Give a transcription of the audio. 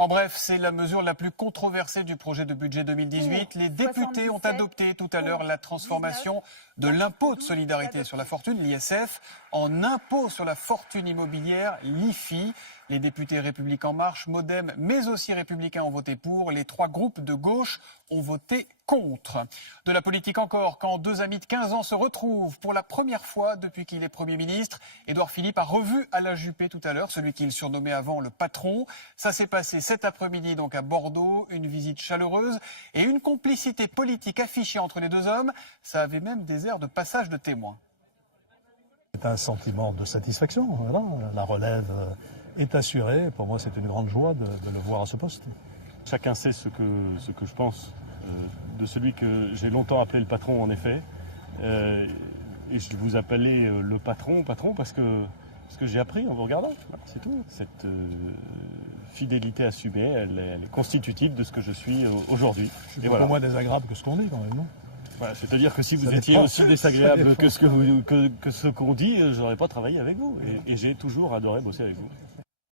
En bref, c'est la mesure la plus controversée du projet de budget 2018. Les députés ont adopté tout à l'heure la transformation de l'impôt de solidarité sur la fortune, l'ISF, en impôt sur la fortune immobilière, l'IFI. Les députés République En Marche, Modem, mais aussi Républicains ont voté pour. Les trois groupes de gauche ont voté contre. De la politique encore, quand deux amis de 15 ans se retrouvent pour la première fois depuis qu'il est Premier ministre. Édouard Philippe a revu Alain Juppé tout à l'heure, celui qu'il surnommait avant le patron. Ça s'est passé cet après-midi donc à Bordeaux, une visite chaleureuse et une complicité politique affichée entre les deux hommes. Ça avait même des airs de passage de témoin. C'est un sentiment de satisfaction, voilà. La relève est assurée. Pour moi, c'est une grande joie de le voir à ce poste. Chacun sait ce que je pense de celui que j'ai longtemps appelé le patron, en effet. Et je vous appelais le patron parce que j'ai appris en vous regardant, c'est tout. Cette fidélité assumée, elle est constitutive de ce que je suis aujourd'hui. C'est beaucoup moins désagréable que ce qu'on dit quand même, non ? Voilà, c'est-à-dire que si vous étiez aussi désagréable que ce qu'on dit, je n'aurais pas travaillé avec vous. Et j'ai toujours adoré bosser avec vous.